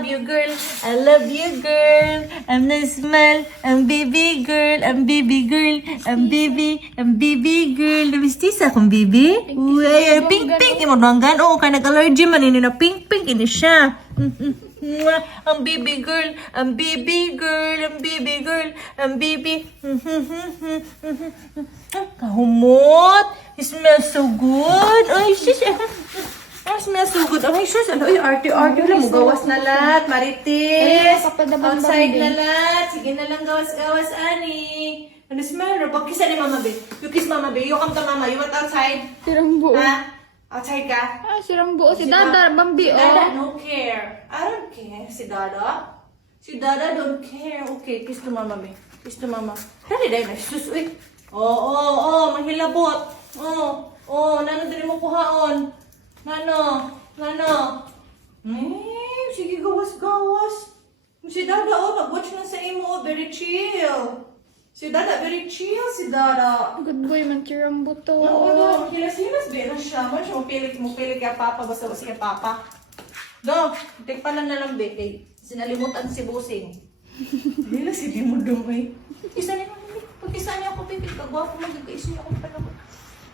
love you, girl. I love you, girl. I'm the smile. I'm baby girl. I'm baby girl. I'm baby girl. Nabistisa akong baby? Uy, pink. Imo nanggan. Oo, ka nag-allergy man. Ini na pink. Ini siya. Ang baby girl. I'm baby girl. I'm baby girl. I'm baby. Kahumot. It smells so good. Ay, sis. It smells so good. Ay, sis. Ano, arte lang. Gawas na lahat. Marites. Outside na lahat. Sige na lang gawas, ani. Ano smell? Pag-kisa ni Mama Be. You kiss Mama Be. You come to Mama. You want outside? Sirang buo. Ha? Outside ka? Sirang buo. Si Dada, Bambi, Si Dada don't care. I don't care. Si Dada don't care. Okay, kiss to Mama Be. Kiss to Mama. Dali, sus. Uy. Mahilabot. Nano din mo kuhaon. Nano. Sige, gawas. Si Dada, nag-watch na sa imo, very chill. Si Dada, very chill si Dada. Good boy man, sirang buto. Oo, hilas-hilas, bera siya. Man siya, mupilit kaya Papa, basta kaya Papa. No, tek pala na lang, Beke. Sinalimutan si Busing. Hilas, hindi mo dumay. Pag-isa niya ako, Beke, kagwapo, magkakaisa niya ako pala.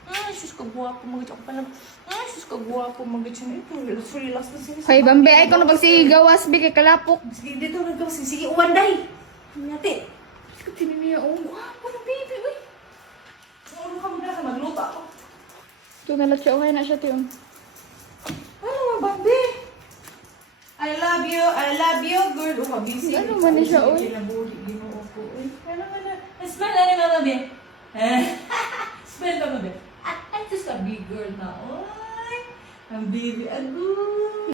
Ay, sus, kagwapo, mag-itsa ako pala. Ay, sus, kagwapo, mag-itsa niya. Relax na siya. Kay Bambi, ay kung nagsigawas, Bi, kay kalapok. Sige, dito, nagkawas. Sige, uwanday. Nyate. Tininiya, Gwapo ng baby, uy. Ano ka muna ka, magluto ako. Ito nalat siya, okay na siya, tiyon. Ano nga, Bambi? I love you, girl. Busy. Ano man siya, uy? Ano man na? Smell na rin, Mama Be. Smell, Mama Be. I'm just a big girl na, uy. Ang baby, agoy.